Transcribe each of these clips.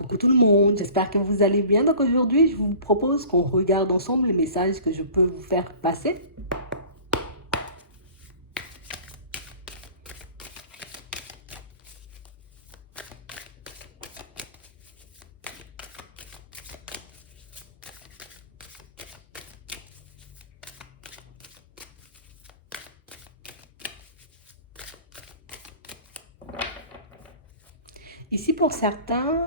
Coucou tout le monde, j'espère que vous allez bien. Donc aujourd'hui, je vous propose qu'on regarde ensemble les messages que je peux vous faire passer. Ici, pour certains,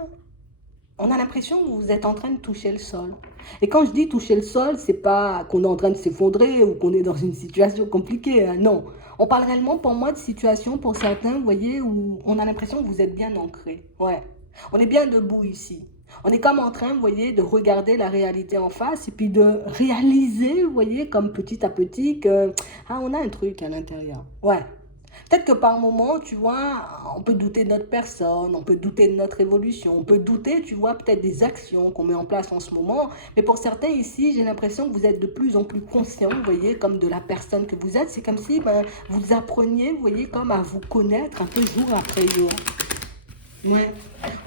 on a l'impression que vous êtes en train de toucher le sol. Et quand je dis toucher le sol, c'est pas qu'on est en train de s'effondrer ou qu'on est dans une situation compliquée, hein, non. On parle réellement pour moi de situation pour certains, vous voyez, où on a l'impression que vous êtes bien ancré. Ouais. On est bien debout ici. On est comme en train, vous voyez, de regarder la réalité en face et puis de réaliser, vous voyez, comme petit à petit que on a un truc à l'intérieur. Ouais. Peut-être que par moment, tu vois, on peut douter de notre personne, on peut douter de notre évolution, on peut douter, tu vois, peut-être des actions qu'on met en place en ce moment. Mais pour certains ici, j'ai l'impression que vous êtes de plus en plus conscient, vous voyez, comme de la personne que vous êtes. C'est comme si vous appreniez, vous voyez, comme à vous connaître un peu jour après jour. Ouais.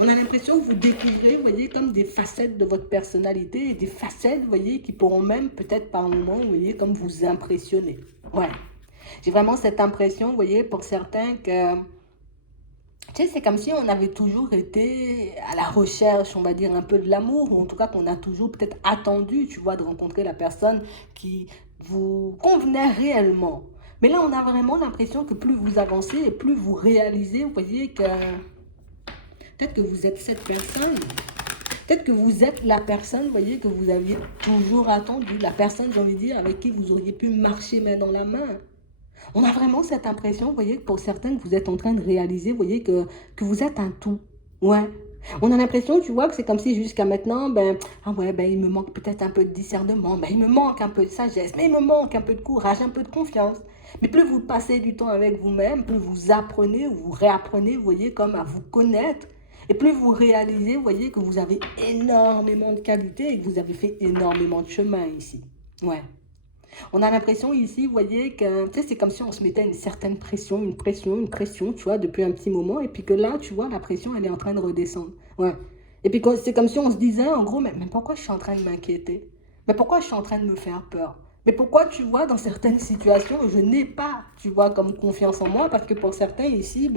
On a l'impression que vous découvrez, vous voyez, comme des facettes de votre personnalité et des facettes, vous voyez, qui pourront même peut-être par moment, vous voyez, comme vous impressionner. Ouais. J'ai vraiment cette impression, vous voyez, pour certains que, tu sais, c'est comme si on avait toujours été à la recherche, on va dire, un peu de l'amour, ou en tout cas qu'on a toujours peut-être attendu, tu vois, de rencontrer la personne qui vous convenait réellement. Mais là, on a vraiment l'impression que plus vous avancez et plus vous réalisez, vous voyez, que peut-être que vous êtes cette personne. Peut-être que vous êtes la personne, vous voyez, que vous aviez toujours attendu. La personne, j'ai envie de dire, avec qui vous auriez pu marcher main dans la main. On a vraiment cette impression, vous voyez, que pour certains, que vous êtes en train de réaliser, vous voyez, que vous êtes un tout. Ouais. On a l'impression, tu vois, que c'est comme si jusqu'à maintenant, ouais, il me manque peut-être un peu de discernement, il me manque un peu de sagesse, mais il me manque un peu de courage, un peu de confiance. Mais plus vous passez du temps avec vous-même, plus vous apprenez ou vous réapprenez, vous voyez, comme à vous connaître. Et plus vous réalisez, vous voyez, que vous avez énormément de qualités et que vous avez fait énormément de chemin ici. Ouais. On a l'impression ici, vous voyez, que tu sais, c'est comme si on se mettait une certaine pression, une pression, tu vois, depuis un petit moment. Et puis que là, tu vois, la pression, elle est en train de redescendre. Ouais. Et puis c'est comme si on se disait, en gros, mais pourquoi je suis en train de m'inquiéter? Mais pourquoi je suis en train de me faire peur? Mais pourquoi, tu vois, dans certaines situations, je n'ai pas, tu vois, comme confiance en moi? Parce que pour certains ici,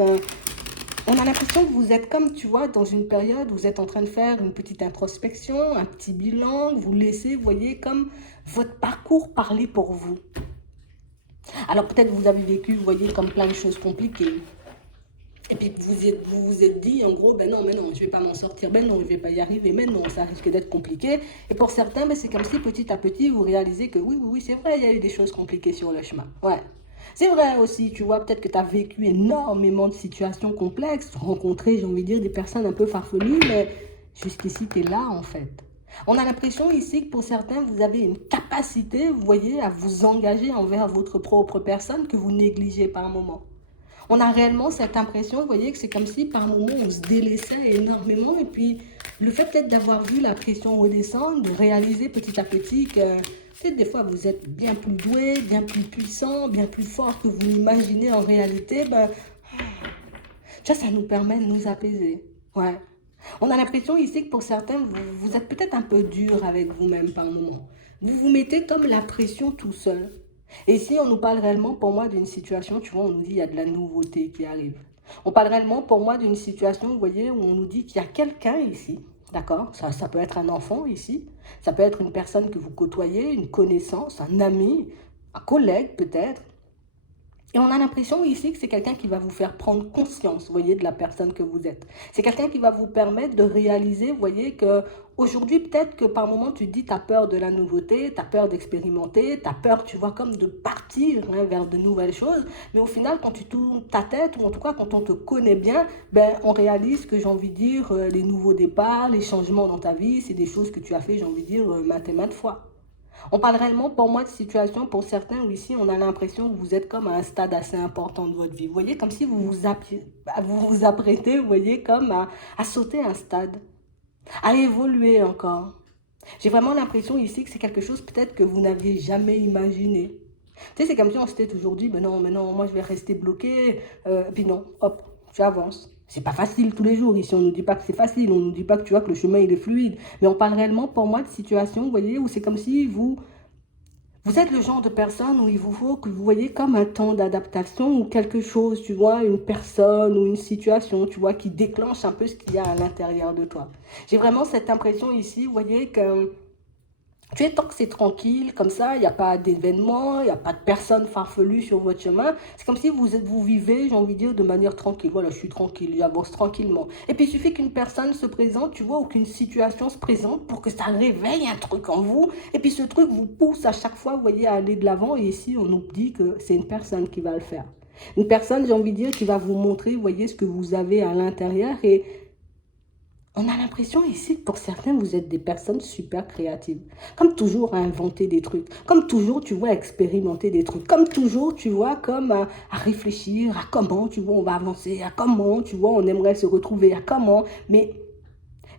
on a l'impression que vous êtes comme, tu vois, dans une période où vous êtes en train de faire une petite introspection, un petit bilan, vous laissez, vous voyez, comme votre parcours parler pour vous. Alors peut-être vous avez vécu, vous voyez, comme plein de choses compliquées. Et puis vous êtes dit, en gros, ben non, mais non, je vais pas m'en sortir, ben non, je vais pas y arriver, mais non, ça risque d'être compliqué. Et pour certains, c'est comme si petit à petit, vous réalisez que oui, c'est vrai, il y a eu des choses compliquées sur le chemin. Ouais. C'est vrai aussi, tu vois, peut-être que tu as vécu énormément de situations complexes, rencontré, j'ai envie de dire, des personnes un peu farfelues, mais jusqu'ici, tu es là, en fait. On a l'impression ici que pour certains, vous avez une capacité, vous voyez, à vous engager envers votre propre personne que vous négligez par moment. On a réellement cette impression, vous voyez, que c'est comme si par moment on se délaissait énormément et puis le fait peut-être d'avoir vu la pression redescendre, de réaliser petit à petit que peut-être des fois vous êtes bien plus doué, bien plus puissant, bien plus fort que vous l'imaginez en réalité, ça nous permet de nous apaiser. Ouais. On a l'impression ici que pour certains, vous êtes peut-être un peu dur avec vous-même par moment. Vous vous mettez comme la pression tout seul. Et ici, on nous parle réellement pour moi d'une situation, tu vois, on nous dit qu'il y a de la nouveauté qui arrive. On parle réellement pour moi d'une situation, vous voyez, où on nous dit qu'il y a quelqu'un ici, d'accord? Ça peut être un enfant ici, ça peut être une personne que vous côtoyez, une connaissance, un ami, un collègue peut-être, et on a l'impression ici que c'est quelqu'un qui va vous faire prendre conscience, vous voyez, de la personne que vous êtes. C'est quelqu'un qui va vous permettre de réaliser, vous voyez, que aujourd'hui, peut-être que par moment, tu te dis, tu as peur de la nouveauté, tu as peur d'expérimenter, tu as peur, tu vois, comme de partir vers de nouvelles choses. Mais au final, quand tu tournes ta tête, ou en tout cas, quand on te connaît bien, on réalise que, j'ai envie de dire, les nouveaux départs, les changements dans ta vie, c'est des choses que tu as fait, j'ai envie de dire, maintes et maintes fois. On parle réellement pour moi de situation pour certains où ici on a l'impression que vous êtes comme à un stade assez important de votre vie. Vous voyez, comme si vous apprêtez, vous voyez, comme à sauter un stade, à évoluer encore. J'ai vraiment l'impression ici que c'est quelque chose peut-être que vous n'aviez jamais imaginé. Tu sais, c'est comme si on s'était toujours dit, mais non, moi je vais rester bloqué. Puis non, hop. tu avances. C'est pas facile tous les jours. Ici, on ne nous dit pas que c'est facile. On ne nous dit pas que tu vois que le chemin, il est fluide. Mais on parle réellement, pour moi, de situations, vous voyez, où c'est comme si vous êtes le genre de personne où il vous faut que vous voyez comme un temps d'adaptation ou quelque chose, tu vois, une personne ou une situation, tu vois, qui déclenche un peu ce qu'il y a à l'intérieur de toi. J'ai vraiment cette impression ici, vous voyez, que tu es tant que c'est tranquille, comme ça, il n'y a pas d'événements, il n'y a pas de personnes farfelues sur votre chemin. C'est comme si vous vivez, j'ai envie de dire, de manière tranquille. Voilà, je suis tranquille, j'avance tranquillement. Et puis il suffit qu'une personne se présente, tu vois, ou qu'une situation se présente pour que ça réveille un truc en vous. Et puis ce truc vous pousse à chaque fois, vous voyez, à aller de l'avant. Et ici, on nous dit que c'est une personne qui va le faire. Une personne, j'ai envie de dire, qui va vous montrer, vous voyez, ce que vous avez à l'intérieur. Et on a l'impression ici que pour certains, vous êtes des personnes super créatives. Comme toujours à inventer des trucs. Comme toujours, tu vois, à expérimenter des trucs. Comme toujours, tu vois, comme à réfléchir à comment, tu vois, on va avancer, à comment, tu vois, on aimerait se retrouver, à comment. Mais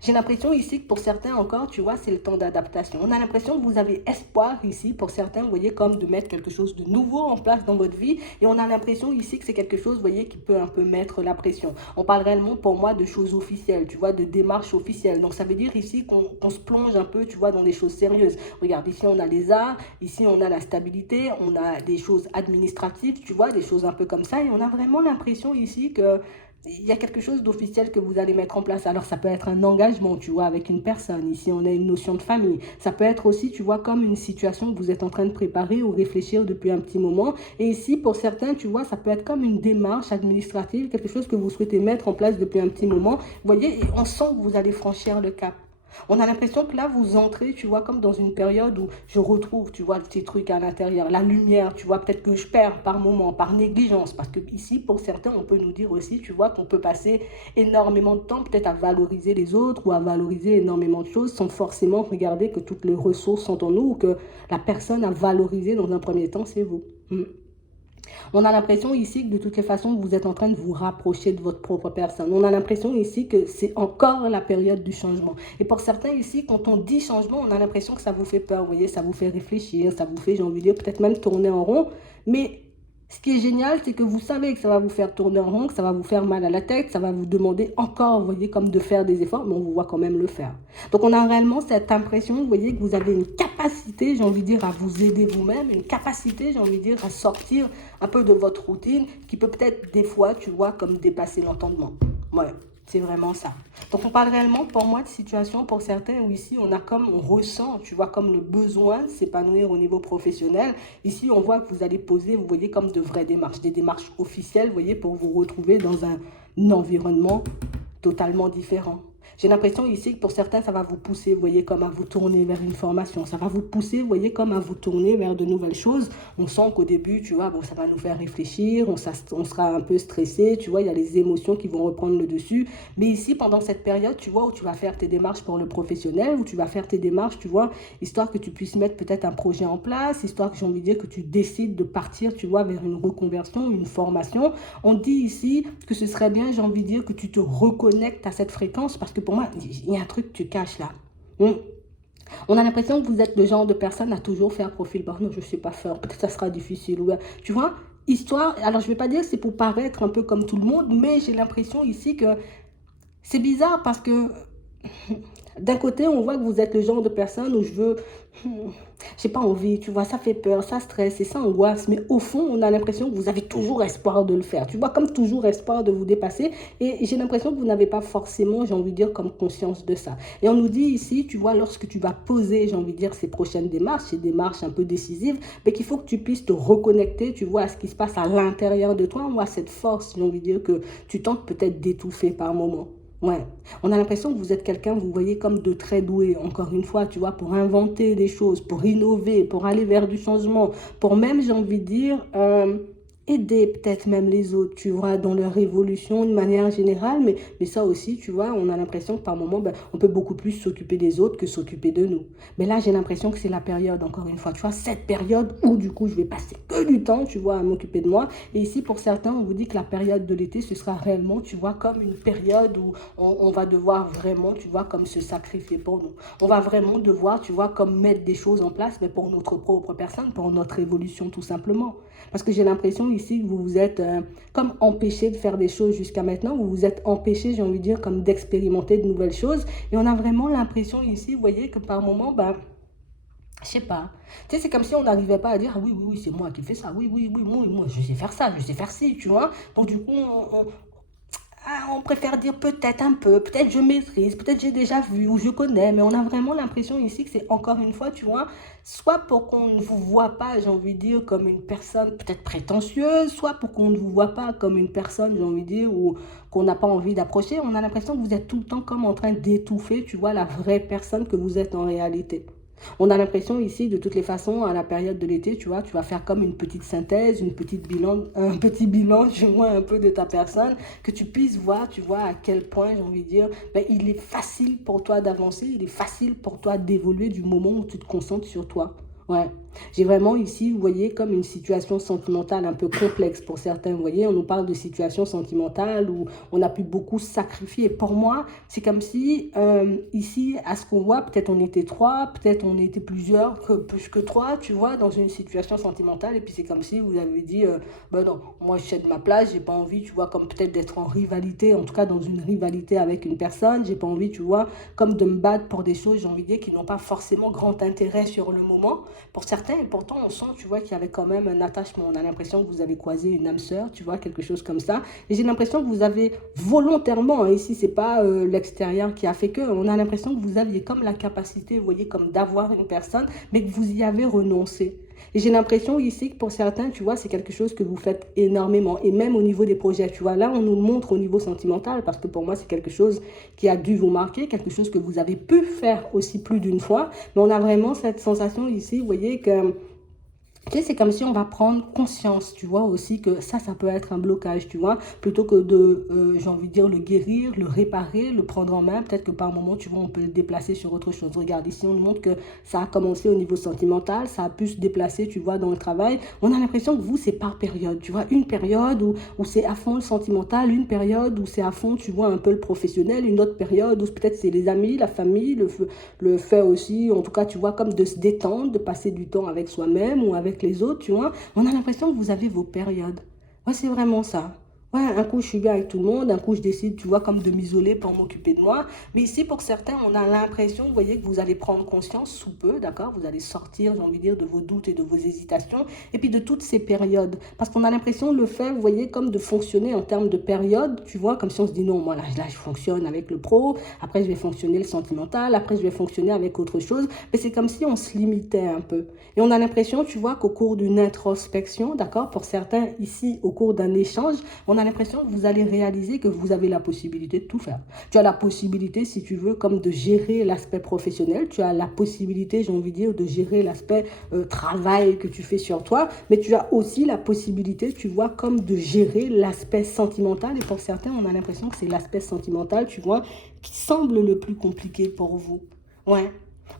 j'ai l'impression ici que pour certains encore, tu vois, c'est le temps d'adaptation. On a l'impression que vous avez espoir ici, pour certains, vous voyez, comme de mettre quelque chose de nouveau en place dans votre vie. Et on a l'impression ici que c'est quelque chose, vous voyez, qui peut un peu mettre la pression. On parle réellement pour moi de choses officielles, tu vois, de démarches officielles. Donc ça veut dire ici qu'on se plonge un peu, tu vois, dans des choses sérieuses. Regarde, ici on a les arts, ici on a la stabilité, on a des choses administratives, tu vois, des choses un peu comme ça. Et on a vraiment l'impression ici que il y a quelque chose d'officiel que vous allez mettre en place. Alors, ça peut être un engagement, tu vois, avec une personne. Ici, on a une notion de famille. Ça peut être aussi, tu vois, comme une situation que vous êtes en train de préparer ou réfléchir depuis un petit moment. Et ici, pour certains, tu vois, ça peut être comme une démarche administrative, quelque chose que vous souhaitez mettre en place depuis un petit moment. Vous voyez, et on sent que vous allez franchir le cap. On a l'impression que là, vous entrez, tu vois, comme dans une période où je retrouve, tu vois, le petit truc à l'intérieur, la lumière, tu vois, peut-être que je perds par moment, par négligence, parce que ici, pour certains, on peut nous dire aussi, tu vois, qu'on peut passer énormément de temps peut-être à valoriser les autres ou à valoriser énormément de choses sans forcément regarder que toutes les ressources sont en nous ou que la personne à valoriser dans un premier temps, c'est vous. On a l'impression ici que de toutes les façons, vous êtes en train de vous rapprocher de votre propre personne. On a l'impression ici que c'est encore la période du changement. Et pour certains ici, quand on dit changement, on a l'impression que ça vous fait peur, vous voyez, ça vous fait réfléchir, ça vous fait, j'ai envie de dire, peut-être même tourner en rond. Mais ce qui est génial, c'est que vous savez que ça va vous faire tourner en rond, que ça va vous faire mal à la tête, ça va vous demander encore, vous voyez, comme de faire des efforts, mais on vous voit quand même le faire. Donc on a réellement cette impression, vous voyez, que vous avez une capacité, j'ai envie de dire, à vous aider vous-même, une capacité, j'ai envie de dire, à sortir un peu de votre routine, qui peut peut-être des fois, tu vois, comme dépasser l'entendement. Ouais. C'est vraiment ça. Donc, on parle réellement, pour moi, de situation pour certains où ici, on ressent, tu vois, comme le besoin de s'épanouir au niveau professionnel. Ici, on voit que vous allez poser, vous voyez, comme de vraies démarches, des démarches officielles, vous voyez, pour vous retrouver dans un environnement totalement différent. J'ai l'impression ici que pour certains, ça va vous pousser, vous voyez, comme à vous tourner vers une formation. Ça va vous pousser, vous voyez, comme à vous tourner vers de nouvelles choses. On sent qu'au début, tu vois, bon, ça va nous faire réfléchir, on sera un peu stressé, tu vois, il y a les émotions qui vont reprendre le dessus. Mais ici, pendant cette période, tu vois, où tu vas faire tes démarches pour le professionnel, où tu vas faire tes démarches, tu vois, histoire que tu puisses mettre peut-être un projet en place, histoire que j'ai envie de dire que tu décides de partir, tu vois, vers une reconversion, une formation. On dit ici que ce serait bien, j'ai envie de dire, que tu te reconnectes à cette fréquence parce que pour moi, il y a un truc que tu caches là. On a l'impression que vous êtes le genre de personne à toujours faire profil bas. Non, je ne sais pas faire. Peut-être que ça sera difficile. Ouais. Tu vois, histoire. Alors, je ne vais pas dire que c'est pour paraître un peu comme tout le monde, mais j'ai l'impression ici que c'est bizarre parce que d'un côté, on voit que vous êtes le genre de personne où j'ai pas envie, tu vois, ça fait peur, ça stresse et ça angoisse. Mais au fond, on a l'impression que vous avez toujours espoir de le faire. Tu vois, comme toujours espoir de vous dépasser. Et j'ai l'impression que vous n'avez pas forcément, j'ai envie de dire, comme conscience de ça. Et on nous dit ici, tu vois, lorsque tu vas poser, j'ai envie de dire, ces prochaines démarches, ces démarches un peu décisives, mais qu'il faut que tu puisses te reconnecter, tu vois, à ce qui se passe à l'intérieur de toi, ou à cette force, j'ai envie de dire, que tu tentes peut-être d'étouffer par moment. Ouais, on a l'impression que vous êtes quelqu'un, vous voyez, comme de très doué, encore une fois, tu vois, pour inventer des choses, pour innover, pour aller vers du changement, pour même, j'ai envie de dire, aider peut-être même les autres, tu vois, dans leur évolution de manière générale. Mais ça aussi, tu vois, on a l'impression que par moment, ben, on peut beaucoup plus s'occuper des autres que s'occuper de nous. Mais là, j'ai l'impression que c'est la période, encore une fois, tu vois, cette période où, du coup, je vais passer que du temps, tu vois, à m'occuper de moi. Et ici, pour certains, on vous dit que la période de l'été, ce sera réellement, tu vois, comme une période où on va devoir vraiment, tu vois, comme se sacrifier pour nous. On va vraiment devoir, tu vois, comme mettre des choses en place, mais pour notre propre personne, pour notre évolution, tout simplement. Parce que j'ai l'impression ici que vous vous êtes comme empêché de faire des choses jusqu'à maintenant, vous vous êtes empêché, j'ai envie de dire, comme d'expérimenter de nouvelles choses. Et on a vraiment l'impression ici, vous voyez, que par moment, ben, je sais pas. Tu sais, c'est comme si on n'arrivait pas à dire, ah oui, oui, oui, c'est moi qui fais ça. Oui, oui, oui, moi, je sais faire ça, je sais faire ci, tu vois. Donc, du coup, on préfère dire peut-être un peu, peut-être je maîtrise, peut-être j'ai déjà vu ou je connais, mais on a vraiment l'impression ici que c'est encore une fois, tu vois, soit pour qu'on ne vous voit pas, j'ai envie de dire, comme une personne peut-être prétentieuse, soit pour qu'on ne vous voit pas comme une personne, j'ai envie de dire, ou qu'on n'a pas envie d'approcher. On a l'impression que vous êtes tout le temps comme en train d'étouffer, tu vois, la vraie personne que vous êtes en réalité. On a l'impression ici, de toutes les façons, à la période de l'été, tu vois, tu vas faire comme une petite synthèse, une petite bilan, un petit bilan, du moins un peu de ta personne, que tu puisses voir, tu vois, à quel point, j'ai envie de dire, ben, il est facile pour toi d'avancer, il est facile pour toi d'évoluer du moment où tu te concentres sur toi. Ouais. J'ai vraiment ici, vous voyez, comme une situation sentimentale un peu complexe pour certains. Vous voyez, on nous parle de situation sentimentale où on a pu beaucoup sacrifier. Pour moi, c'est comme si, ici, à ce qu'on voit, peut-être on était trois, peut-être on était plusieurs, plus que trois, tu vois, dans une situation sentimentale. Et puis c'est comme si vous avez dit, ben non, moi je cède ma place, j'ai pas envie, tu vois, comme peut-être d'être en rivalité, en tout cas dans une rivalité avec une personne. J'ai pas envie, tu vois, comme de me battre pour des choses, j'ai envie de dire, qui n'ont pas forcément grand intérêt sur le moment. Pour certains, et pourtant, on sent, tu vois, qu'il y avait quand même un attachement. On a l'impression que vous avez croisé une âme sœur, tu vois, quelque chose comme ça. Et j'ai l'impression que vous avez volontairement, hein, ici, c'est pas l'extérieur qui a fait que, on a l'impression que vous aviez comme la capacité, vous voyez, comme d'avoir une personne, mais que vous y avez renoncé. Et j'ai l'impression ici que pour certains, tu vois, c'est quelque chose que vous faites énormément. Et même au niveau des projets, tu vois, là, on nous montre au niveau sentimental, parce que pour moi, c'est quelque chose qui a dû vous marquer, quelque chose que vous avez pu faire aussi plus d'une fois. Mais on a vraiment cette sensation ici, vous voyez, que tu sais, c'est comme si on va prendre conscience, tu vois, aussi que ça peut être un blocage, tu vois, plutôt que de, j'ai envie de dire, le guérir, le réparer, le prendre en main. Peut-être que par moment, tu vois, on peut le déplacer sur autre chose. Regarde, ici, on nous montre que ça a commencé au niveau sentimental, ça a pu se déplacer, tu vois, dans le travail. On a l'impression que vous, c'est par période, tu vois, une période où c'est à fond le sentimental, une période où c'est à fond, tu vois, un peu le professionnel, une autre période où peut-être c'est les amis, la famille, le fait aussi, en tout cas, tu vois, comme de se détendre, de passer du temps avec soi-même ou avec les autres, tu vois. On a l'impression que vous avez vos périodes. Ouais, c'est vraiment ça. Ouais, un coup, je suis bien avec tout le monde, un coup, je décide, tu vois, comme de m'isoler pour m'occuper de moi. Mais ici, pour certains, on a l'impression, vous voyez, que vous allez prendre conscience sous peu, d'accord? Vous allez sortir, j'ai envie de dire, de vos doutes et de vos hésitations, et puis de toutes ces périodes. Parce qu'on a l'impression, le fait, vous voyez, comme de fonctionner en termes de période, tu vois, comme si on se dit, non, moi, là, je fonctionne avec le pro, après, je vais fonctionner le sentimental, après, je vais fonctionner avec autre chose. Mais c'est comme si on se limitait un peu. Et on a l'impression, tu vois, qu'au cours d'une introspection, d'accord, pour certains, ici, au cours d'un échange, on a l'impression que vous allez réaliser que vous avez la possibilité de tout faire. Tu as la possibilité, si tu veux, comme de gérer l'aspect professionnel. Tu as la possibilité, j'ai envie de dire, de gérer l'aspect travail que tu fais sur toi. Mais tu as aussi la possibilité, tu vois, comme de gérer l'aspect sentimental. Et pour certains, on a l'impression que c'est l'aspect sentimental, tu vois, qui semble le plus compliqué pour vous. Ouais.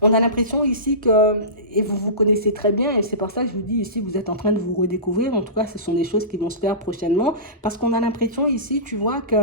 On a l'impression ici que, et vous vous connaissez très bien, et c'est pour ça que je vous dis ici, vous êtes en train de vous redécouvrir. En tout cas, ce sont des choses qui vont se faire prochainement, parce qu'on a l'impression ici, tu vois, que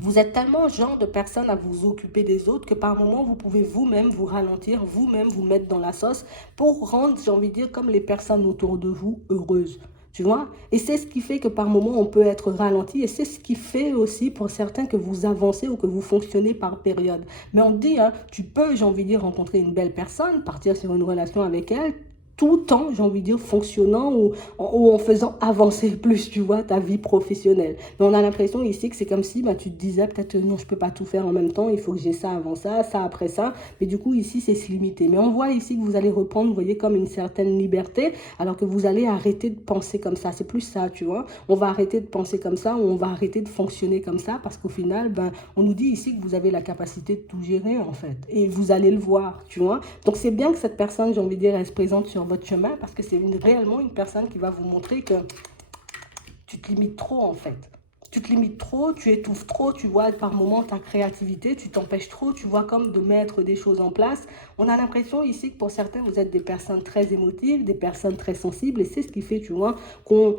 vous êtes tellement genre de personne à vous occuper des autres que par moment, vous pouvez vous-même vous ralentir, vous-même vous mettre dans la sauce pour rendre, j'ai envie de dire, comme les personnes autour de vous heureuses. Tu vois? Et c'est ce qui fait que par moment, on peut être ralenti. Et c'est ce qui fait aussi pour certains que vous avancez ou que vous fonctionnez par période. Mais on dit, hein, tu peux, j'ai envie de dire, rencontrer une belle personne, partir sur une relation avec elle, tout en, j'ai envie de dire, fonctionnant ou en faisant avancer plus, tu vois, ta vie professionnelle. Mais on a l'impression ici que c'est comme si bah, tu te disais peut-être non, je peux pas tout faire en même temps, il faut que j'ai ça avant ça après ça. Mais du coup, ici, c'est se limiter. Mais on voit ici que vous allez reprendre, vous voyez, comme une certaine liberté, alors que vous allez arrêter de penser comme ça. C'est plus ça, tu vois. On va arrêter de penser comme ça, ou on va arrêter de fonctionner comme ça, parce qu'au final, ben, on nous dit ici que vous avez la capacité de tout gérer, en fait. Et vous allez le voir, tu vois. Donc, c'est bien que cette personne, j'ai envie de dire, elle se présente sur votre chemin, parce que c'est réellement une personne qui va vous montrer que tu te limites trop, en fait. Tu te limites trop, tu étouffes trop, tu vois, par moments, ta créativité, tu t'empêches trop, tu vois, comme de mettre des choses en place. On a l'impression ici que pour certains, vous êtes des personnes très émotives, des personnes très sensibles, et c'est ce qui fait, tu vois, qu'on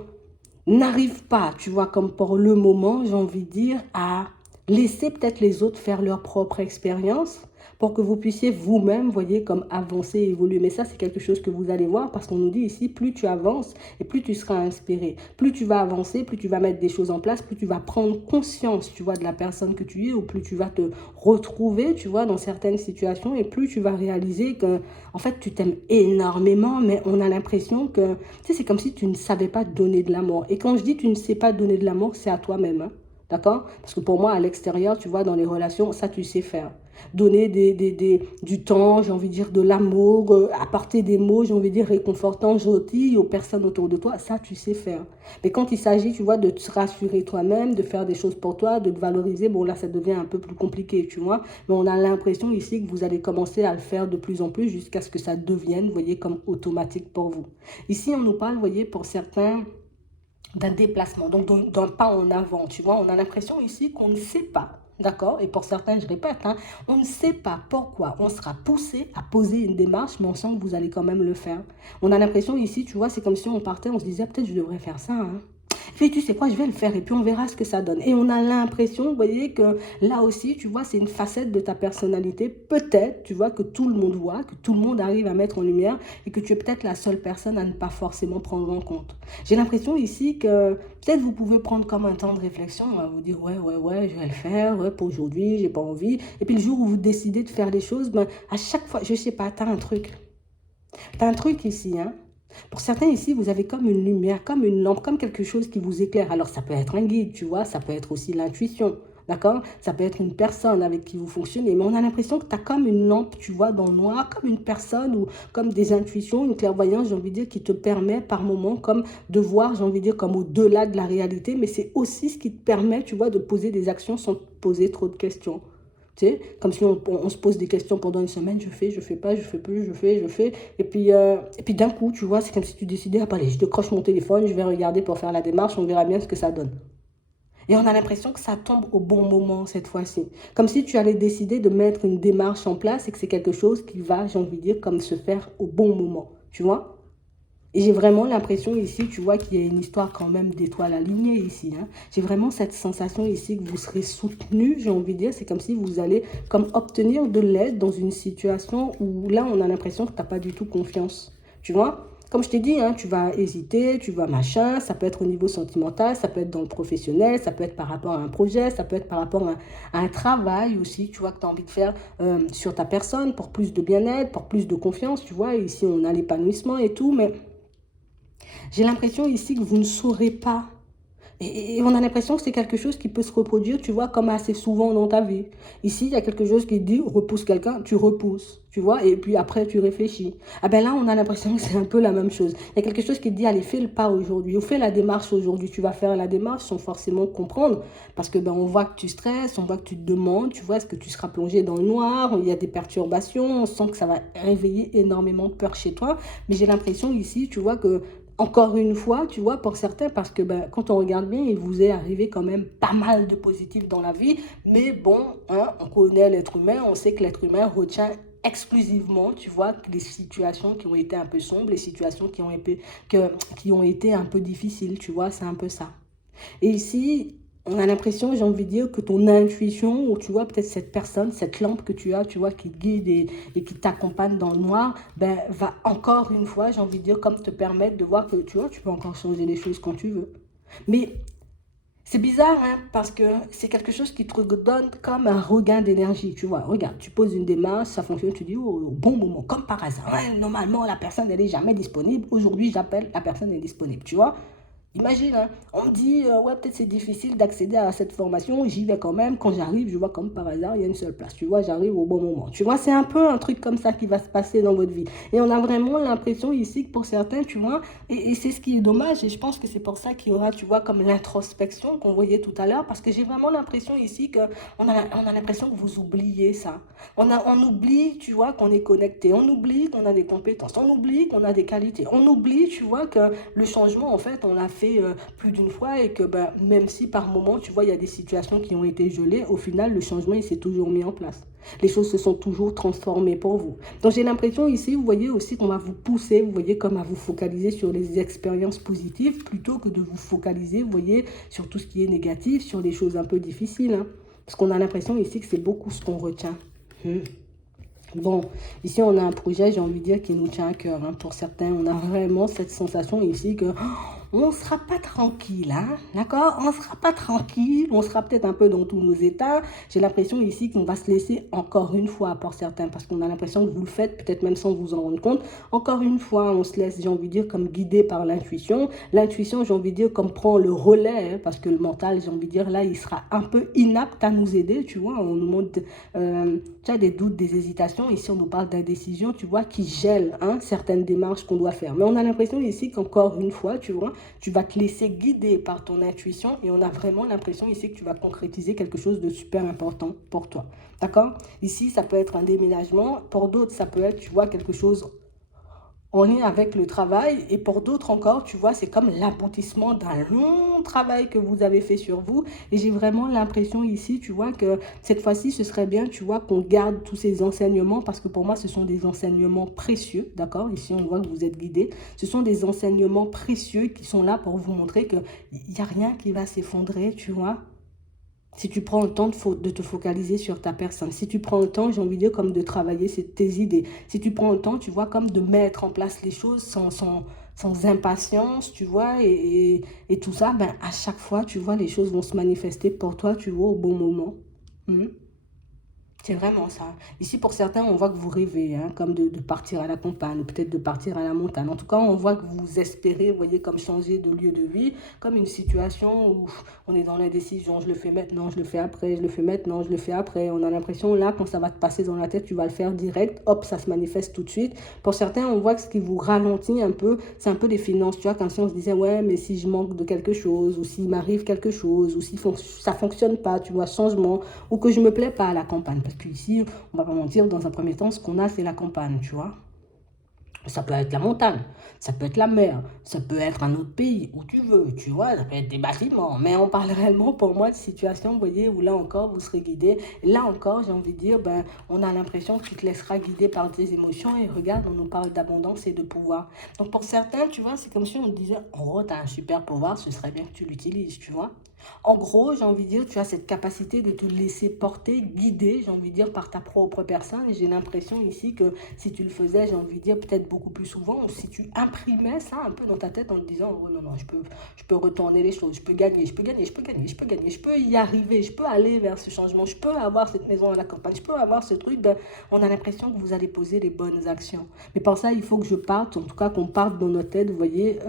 n'arrive pas, tu vois, comme pour le moment, j'ai envie de dire, à Laissez peut-être les autres faire leur propre expérience pour que vous puissiez vous-même, voyez, comme avancer, évoluer. Mais ça, c'est quelque chose que vous allez voir parce qu'on nous dit ici, plus tu avances et plus tu seras inspiré. Plus tu vas avancer, plus tu vas mettre des choses en place, plus tu vas prendre conscience, tu vois, de la personne que tu es ou plus tu vas te retrouver, tu vois, dans certaines situations et plus tu vas réaliser que, en fait, tu t'aimes énormément, mais on a l'impression que, tu sais, c'est comme si tu ne savais pas donner de l'amour. Et quand je dis tu ne sais pas donner de l'amour, c'est à toi-même, hein. D'accord? Parce que pour moi, à l'extérieur, tu vois, dans les relations, ça, tu sais faire. Donner du temps, j'ai envie de dire de l'amour, apporter des mots, j'ai envie de dire réconfortants, gentils aux personnes autour de toi, ça, tu sais faire. Mais quand il s'agit, tu vois, de te rassurer toi-même, de faire des choses pour toi, de te valoriser, bon, là, ça devient un peu plus compliqué, tu vois. Mais on a l'impression ici que vous allez commencer à le faire de plus en plus jusqu'à ce que ça devienne, vous voyez, comme automatique pour vous. Ici, on nous parle, vous voyez, pour certains d'un déplacement, donc d'un pas en avant, tu vois. On a l'impression ici qu'on ne sait pas, d'accord? Et pour certains, je répète, hein, on ne sait pas pourquoi on sera poussé à poser une démarche, mais on sent que vous allez quand même le faire. On a l'impression ici, tu vois, c'est comme si on partait, on se disait, peut-être je devrais faire ça, hein. Puis tu sais quoi, je vais le faire et puis on verra ce que ça donne. Et on a l'impression, vous voyez, que là aussi, tu vois, c'est une facette de ta personnalité. Peut-être, tu vois, que tout le monde voit, que tout le monde arrive à mettre en lumière et que tu es peut-être la seule personne à ne pas forcément prendre en compte. J'ai l'impression ici que peut-être vous pouvez prendre comme un temps de réflexion, à vous dire, ouais, je vais le faire, ouais, pour aujourd'hui, j'ai pas envie. Et puis le jour où vous décidez de faire les choses, ben, à chaque fois, je sais pas, t'as un truc. T'as un truc ici, hein. Pour certains ici, vous avez comme une lumière, comme une lampe, comme quelque chose qui vous éclaire. Alors, ça peut être un guide, tu vois, ça peut être aussi l'intuition, d'accord? Ça peut être une personne avec qui vous fonctionnez, mais on a l'impression que tu as comme une lampe, tu vois, dans le noir, comme une personne ou comme des intuitions, une clairvoyance, j'ai envie de dire, qui te permet par moment comme de voir, j'ai envie de dire, comme au-delà de la réalité, mais c'est aussi ce qui te permet, tu vois, de poser des actions sans te poser trop de questions. Tu sais, comme si on se pose des questions pendant une semaine, je fais pas, je fais plus, je fais. Et puis d'un coup, tu vois, c'est comme si tu décidais, ah, bah, allez, je décroche mon téléphone, je vais regarder pour faire la démarche, on verra bien ce que ça donne. Et on a l'impression que ça tombe au bon moment cette fois-ci. Comme si tu allais décider de mettre une démarche en place et que c'est quelque chose qui va, j'ai envie de dire, comme se faire au bon moment. Tu vois? Et j'ai vraiment l'impression ici, tu vois, qu'il y a une histoire quand même d'étoiles alignées ici, hein. J'ai vraiment cette sensation ici que vous serez soutenu, j'ai envie de dire. C'est comme si vous allez comme obtenir de l'aide dans une situation où là, on a l'impression que tu n'as pas du tout confiance. Tu vois? Comme je t'ai dit, hein, tu vas hésiter, tu vas machin, ça peut être au niveau sentimental, ça peut être dans le professionnel, ça peut être par rapport à un projet, ça peut être par rapport à un travail aussi, tu vois, que tu as envie de faire sur ta personne pour plus de bien-être, pour plus de confiance, tu vois. Ici, on a l'épanouissement et tout, mais j'ai l'impression ici que vous ne saurez pas. Et on a l'impression que c'est quelque chose qui peut se reproduire, tu vois, comme assez souvent dans ta vie. Ici, il y a quelque chose qui dit, repousse quelqu'un, tu repousses, tu vois, et puis après, tu réfléchis. Ah ben là, on a l'impression que c'est un peu la même chose. Il y a quelque chose qui te dit, allez, fais le pas aujourd'hui, ou fais la démarche aujourd'hui. Tu vas faire la démarche sans forcément comprendre, parce que ben, on voit que tu stresses, on voit que tu te demandes, tu vois, est-ce que tu seras plongé dans le noir, il y a des perturbations, on sent que ça va réveiller énormément de peur chez toi. Mais j'ai l'impression ici, tu vois, que encore une fois, tu vois, pour certains, parce que ben, quand on regarde bien, il vous est arrivé quand même pas mal de positifs dans la vie. Mais bon, hein, on connaît l'être humain, on sait que l'être humain retient exclusivement, tu vois, les situations qui ont été un peu sombres, les situations qui ont été un peu difficiles, tu vois, c'est un peu ça. Et ici, on a l'impression, j'ai envie de dire, que ton intuition, ou tu vois, peut-être cette personne, cette lampe que tu as, tu vois, qui te guide et qui t'accompagne dans le noir, ben, va encore une fois, j'ai envie de dire, comme te permettre de voir que, tu vois, tu peux encore changer les choses quand tu veux. Mais c'est bizarre, hein, parce que c'est quelque chose qui te donne comme un regain d'énergie, tu vois. Regarde, tu poses une démarche, ça fonctionne, tu dis, oh, au bon moment, comme par hasard. Ouais, normalement, la personne, elle n'est jamais disponible. Aujourd'hui, j'appelle, la personne est disponible, tu vois. Imagine, hein, on me dit, ouais, peut-être c'est difficile d'accéder à cette formation, j'y vais quand même. Quand j'arrive, je vois comme par hasard, il y a une seule place. Tu vois, j'arrive au bon moment. Tu vois, c'est un peu un truc comme ça qui va se passer dans votre vie. Et on a vraiment l'impression ici que pour certains, tu vois, et c'est ce qui est dommage, et je pense que c'est pour ça qu'il y aura, tu vois, comme l'introspection qu'on voyait tout à l'heure, parce que j'ai vraiment l'impression ici que on a l'impression que vous oubliez ça. On oublie, tu vois, qu'on est connecté, on oublie qu'on a des compétences, on oublie qu'on a des qualités, on oublie, tu vois, que le changement, en fait, on l'a fait plus d'une fois et que ben, même si par moment, tu vois, il y a des situations qui ont été gelées, au final, le changement, il s'est toujours mis en place. Les choses se sont toujours transformées pour vous. Donc j'ai l'impression ici, vous voyez aussi qu'on va vous pousser, vous voyez, comme à vous focaliser sur les expériences positives plutôt que de vous focaliser, vous voyez, sur tout ce qui est négatif, sur les choses un peu difficiles, hein. Parce qu'on a l'impression ici que c'est beaucoup ce qu'on retient. Hmm. Bon, ici on a un projet, j'ai envie de dire, qui nous tient à cœur, hein. Pour certains, on a vraiment cette sensation ici que on ne sera pas tranquille, hein, d'accord? On ne sera pas tranquille, on sera peut-être un peu dans tous nos états. J'ai l'impression ici qu'on va se laisser encore une fois, pour certains, parce qu'on a l'impression que vous le faites, peut-être même sans vous en rendre compte. Encore une fois, on se laisse, j'ai envie de dire, comme guidé par l'intuition. L'intuition, j'ai envie de dire, comme prend le relais, hein, parce que le mental, j'ai envie de dire, là, il sera un peu inapte à nous aider, tu vois. On nous montre tu as des doutes, des hésitations. Ici, on nous parle d'indécision, tu vois, qui gèle, hein, certaines démarches qu'on doit faire. Mais on a l'impression ici qu'encore une fois, tu vois, tu vas te laisser guider par ton intuition et on a vraiment l'impression ici que tu vas concrétiser quelque chose de super important pour toi. D'accord? Ici, ça peut être un déménagement. Pour d'autres, ça peut être, tu vois, quelque chose en lien avec le travail. Et pour d'autres encore, tu vois, c'est comme l'aboutissement d'un long travail que vous avez fait sur vous. Et j'ai vraiment l'impression ici, tu vois, que cette fois-ci, ce serait bien, tu vois, qu'on garde tous ces enseignements parce que pour moi, ce sont des enseignements précieux, d'accord? Ici, on voit que vous êtes guidés. Ce sont des enseignements précieux qui sont là pour vous montrer qu'il n'y a rien qui va s'effondrer, tu vois. Si tu prends le temps de te focaliser sur ta personne, si tu prends le temps, j'ai envie de dire, comme de travailler tes idées, si tu prends le temps, tu vois, comme de mettre en place les choses sans impatience, tu vois, et tout ça, ben, à chaque fois, tu vois, les choses vont se manifester pour toi, tu vois, au bon moment. Mhm. C'est vraiment ça. Ici, pour certains, on voit que vous rêvez, hein, comme de partir à la campagne, peut-être de partir à la montagne. En tout cas, on voit que vous espérez, vous voyez, comme changer de lieu de vie, comme une situation où on est dans l'indécision. Je le fais maintenant, je le fais après, je le fais maintenant, je le fais après. On a l'impression, là, quand ça va te passer dans la tête, tu vas le faire direct, hop, ça se manifeste tout de suite. Pour certains, on voit que ce qui vous ralentit un peu, c'est un peu les finances. Tu vois, quand si on se disait, ouais, mais si je manque de quelque chose, ou s'il m'arrive quelque chose, ou si ça ne fonctionne pas, tu vois, changement, ou que je ne me plais pas à la campagne. Parce qu'ici, on ne va pas mentir, dans un premier temps, ce qu'on a, c'est la campagne, tu vois. Ça peut être la montagne, ça peut être la mer, ça peut être un autre pays, où tu veux, tu vois, ça peut être des bâtiments. Mais on parle réellement, pour moi, de situations, vous voyez, où là encore, vous serez guidé. Et là encore, j'ai envie de dire, ben, on a l'impression que tu te laisseras guider par tes émotions. Et regarde, on nous parle d'abondance et de pouvoir. Donc pour certains, tu vois, c'est comme si on te disait, oh, tu as un super pouvoir, ce serait bien que tu l'utilises, tu vois. En gros, j'ai envie de dire, tu as cette capacité de te laisser porter, guider, j'ai envie de dire, par ta propre personne. Et j'ai l'impression ici que si tu le faisais, j'ai envie de dire, peut-être beaucoup plus souvent, ou si tu imprimais ça un peu dans ta tête en te disant, oh non, non, je peux retourner les choses, je peux gagner, je peux gagner, je peux gagner, je peux gagner, je peux y arriver, je peux aller vers ce changement, je peux avoir cette maison à la campagne, je peux avoir ce truc, ben, on a l'impression que vous allez poser les bonnes actions. Mais pour ça, il faut que je parte, en tout cas qu'on parte dans notre tête, vous voyez,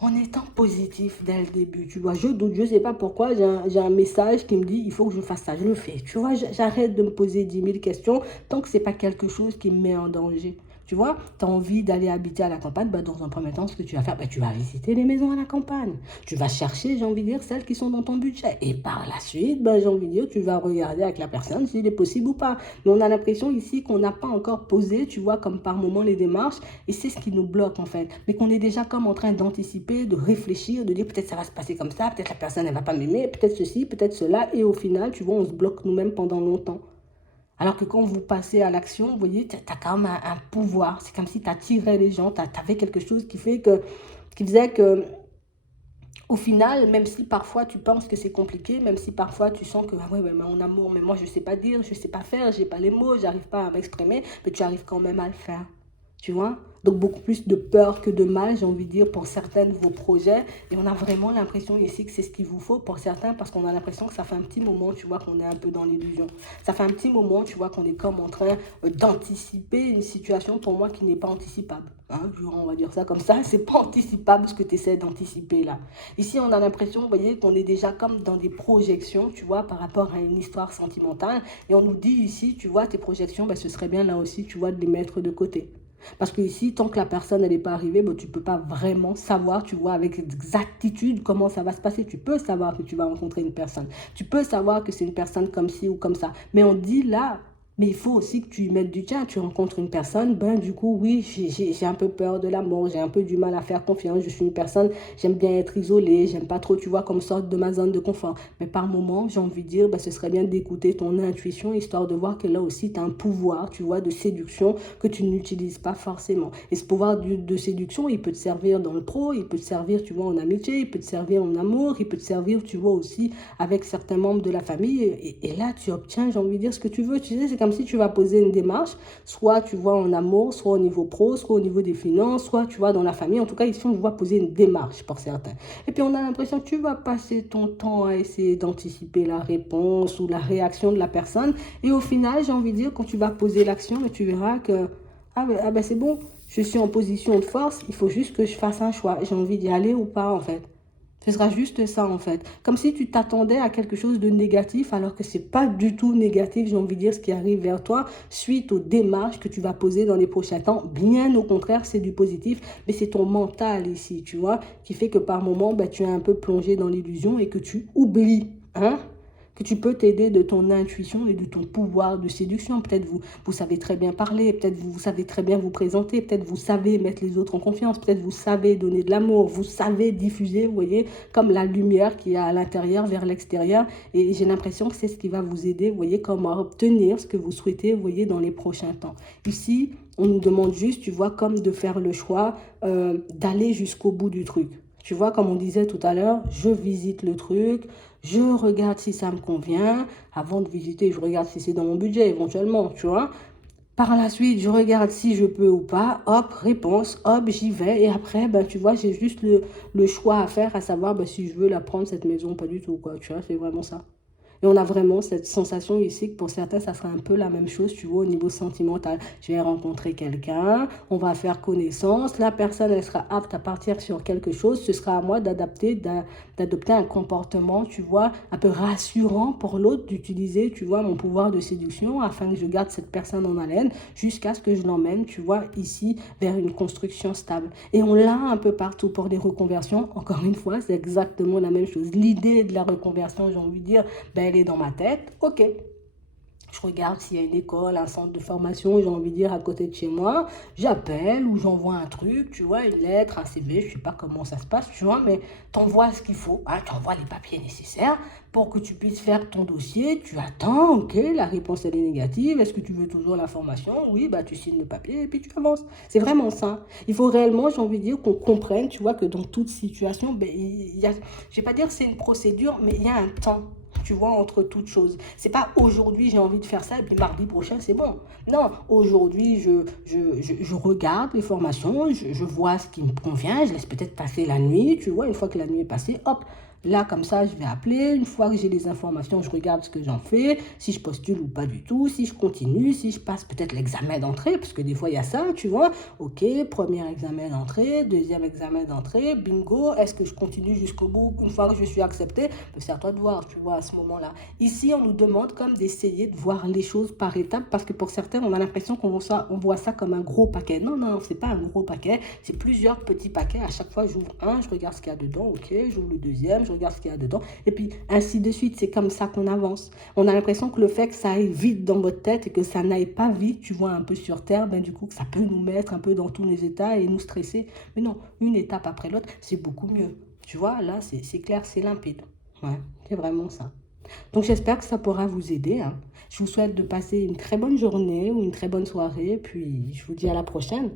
en étant positif dès le début, tu vois, je doute, je sais pas pourquoi, j'ai un message qui me dit, il faut que je fasse ça, je le fais, tu vois, j'arrête de me poser 10 000 questions tant que c'est pas quelque chose qui me met en danger. Tu vois, tu as envie d'aller habiter à la campagne, bah, dans un premier temps, ce que tu vas faire, bah, tu vas visiter les maisons à la campagne. Tu vas chercher, j'ai envie de dire, celles qui sont dans ton budget. Et par la suite, bah, j'ai envie de dire, tu vas regarder avec la personne s'il est possible ou pas. Mais on a l'impression ici qu'on n'a pas encore posé, tu vois, comme par moment les démarches. Et c'est ce qui nous bloque en fait. Mais qu'on est déjà comme en train d'anticiper, de réfléchir, de dire peut-être ça va se passer comme ça, peut-être la personne elle va pas m'aimer, peut-être ceci, peut-être cela. Et au final, tu vois, on se bloque nous-mêmes pendant longtemps. Alors que quand vous passez à l'action, vous voyez, tu as quand même un pouvoir. C'est comme si tu attirais les gens, tu avais quelque chose qui faisait que, au final, même si parfois tu penses que c'est compliqué, même si parfois tu sens que, ah ouais, mais mon amour, mais moi je ne sais pas dire, je ne sais pas faire, je n'ai pas les mots, j'arrive pas à m'exprimer, mais tu arrives quand même à le faire. Tu vois? Donc beaucoup plus de peur que de mal, j'ai envie de dire, pour certains de vos projets. Et on a vraiment l'impression ici que c'est ce qu'il vous faut pour certains, parce qu'on a l'impression que ça fait un petit moment, tu vois, qu'on est un peu dans l'illusion. Ça fait un petit moment, tu vois, qu'on est comme en train d'anticiper une situation pour moi qui n'est pas anticipable. Hein, on va dire ça comme ça, c'est pas anticipable ce que tu essaies d'anticiper là. Ici, on a l'impression, vous voyez, qu'on est déjà comme dans des projections, tu vois, par rapport à une histoire sentimentale. Et on nous dit ici, tu vois, tes projections, ben, ce serait bien là aussi, tu vois, de les mettre de côté. Parce que ici, tant que la personne n'est pas arrivée, ben, tu ne peux pas vraiment savoir, tu vois, avec exactitude comment ça va se passer. Tu peux savoir que tu vas rencontrer une personne. Tu peux savoir que c'est une personne comme ci ou comme ça. Mais on dit là, Mais il faut aussi que tu y mettes du tien. Tu rencontres une personne, ben du coup, oui, j'ai un peu peur de l'amour, j'ai un peu du mal à faire confiance. Je suis une personne, j'aime bien être isolée, j'aime pas trop, tu vois, comme sorte de ma zone de confort. Mais par moment, j'ai envie de dire, ben, ce serait bien d'écouter ton intuition, histoire de voir que là aussi, tu as un pouvoir, tu vois, de séduction que tu n'utilises pas forcément. Et ce pouvoir de séduction, il peut te servir dans le pro, il peut te servir, tu vois, en amitié, il peut te servir en amour, il peut te servir, tu vois, aussi avec certains membres de la famille. Et là, tu obtiens, j'ai envie de dire, ce que tu veux. Tu sais, c'est comme si tu vas poser une démarche, soit tu vois en amour, soit au niveau pro, soit au niveau des finances, soit tu vois dans la famille. En tout cas, ici, on voit poser une démarche pour certains. Et puis, on a l'impression que tu vas passer ton temps à essayer d'anticiper la réponse ou la réaction de la personne. Et au final, j'ai envie de dire, quand tu vas poser l'action, tu verras que, ah ben c'est bon, je suis en position de force, il faut juste que je fasse un choix. J'ai envie d'y aller ou pas, en fait. Ce sera juste ça en fait. Comme si tu t'attendais à quelque chose de négatif alors que c'est pas du tout négatif, j'ai envie de dire, ce qui arrive vers toi suite aux démarches que tu vas poser dans les prochains temps. Bien au contraire, c'est du positif, mais c'est ton mental ici, tu vois, qui fait que par moment, ben, tu es un peu plongé dans l'illusion et que tu oublies, hein, que tu peux t'aider de ton intuition et de ton pouvoir de séduction. Peut-être vous savez très bien parler, peut-être vous savez très bien vous présenter, peut-être vous savez mettre les autres en confiance, peut-être vous savez donner de l'amour, vous savez diffuser, vous voyez, comme la lumière qui est à l'intérieur vers l'extérieur. Et j'ai l'impression que c'est ce qui va vous aider, vous voyez, comme à obtenir ce que vous souhaitez, vous voyez, dans les prochains temps. Ici, on nous demande juste, tu vois, comme de faire le choix d'aller jusqu'au bout du truc. Tu vois, comme on disait tout à l'heure, je visite le truc, je regarde si ça me convient. Avant de visiter, je regarde si c'est dans mon budget éventuellement, tu vois. Par la suite, je regarde si je peux ou pas. Hop, réponse, hop, j'y vais. Et après, ben, tu vois, j'ai juste le choix à faire, à savoir ben, si je veux la prendre, cette maison, pas du tout, quoi. Tu vois, c'est vraiment ça. Et on a vraiment cette sensation ici que pour certains, ça sera un peu la même chose, tu vois, au niveau sentimental. Je vais rencontrer quelqu'un, on va faire connaissance, la personne, elle sera apte à partir sur quelque chose, ce sera à moi d'adopter un comportement, tu vois, un peu rassurant pour l'autre, d'utiliser, tu vois, mon pouvoir de séduction afin que je garde cette personne en haleine jusqu'à ce que je l'emmène, tu vois, ici, vers une construction stable. Et on l'a un peu partout pour les reconversions. Encore une fois, c'est exactement la même chose. L'idée de la reconversion, j'ai envie de dire, ben, elle est dans ma tête. Ok, je regarde s'il y a une école, un centre de formation, j'ai envie de dire, à côté de chez moi. J'appelle ou j'envoie un truc, tu vois, une lettre, un CV, je sais pas comment ça se passe, tu vois, mais t'envoies ce qu'il faut, hein, t'envoies les papiers nécessaires pour que tu puisses faire ton dossier. Tu attends, ok, la réponse elle est négative. Est-ce que tu veux toujours la formation? Oui, bah tu signes le papier et puis tu avances. C'est vraiment ça. Il faut réellement, j'ai envie de dire, qu'on comprenne, tu vois, que dans toute situation, ben, il y a, je vais pas dire que c'est une procédure, mais il y a un temps, tu vois, entre toutes choses. C'est pas aujourd'hui j'ai envie de faire ça et puis mardi prochain c'est bon. Non, aujourd'hui je regarde les formations, je vois ce qui me convient, je laisse peut-être passer la nuit, tu vois, une fois que la nuit est passée, hop, là comme ça je vais appeler, une fois que j'ai les informations, je regarde ce que j'en fais, si je postule ou pas du tout, si je continue, si je passe peut-être l'examen d'entrée, parce que des fois il y a ça, tu vois, ok, premier examen d'entrée, deuxième examen d'entrée, bingo, est-ce que je continue jusqu'au bout une fois que je suis accepté? C'est à toi de voir, tu vois, à ce moment-là. Ici, on nous demande comme d'essayer de voir les choses par étapes parce que pour certains, on a l'impression on voit ça comme un gros paquet. Non, non, c'est pas un gros paquet, c'est plusieurs petits paquets. À chaque fois, j'ouvre un, je regarde ce qu'il y a dedans, ok, j'ouvre le deuxième, je regarde ce qu'il y a dedans, et puis ainsi de suite. C'est comme ça qu'on avance. On a l'impression que le fait que ça aille vite dans votre tête et que ça n'aille pas vite, tu vois, un peu sur terre, ben du coup, que ça peut nous mettre un peu dans tous les états et nous stresser. Mais non, une étape après l'autre, c'est beaucoup mieux. Tu vois, là, c'est clair, c'est limpide. Ouais, c'est vraiment ça. Donc j'espère que ça pourra vous aider, hein. Je vous souhaite de passer une très bonne journée ou une très bonne soirée, puis je vous dis à la prochaine.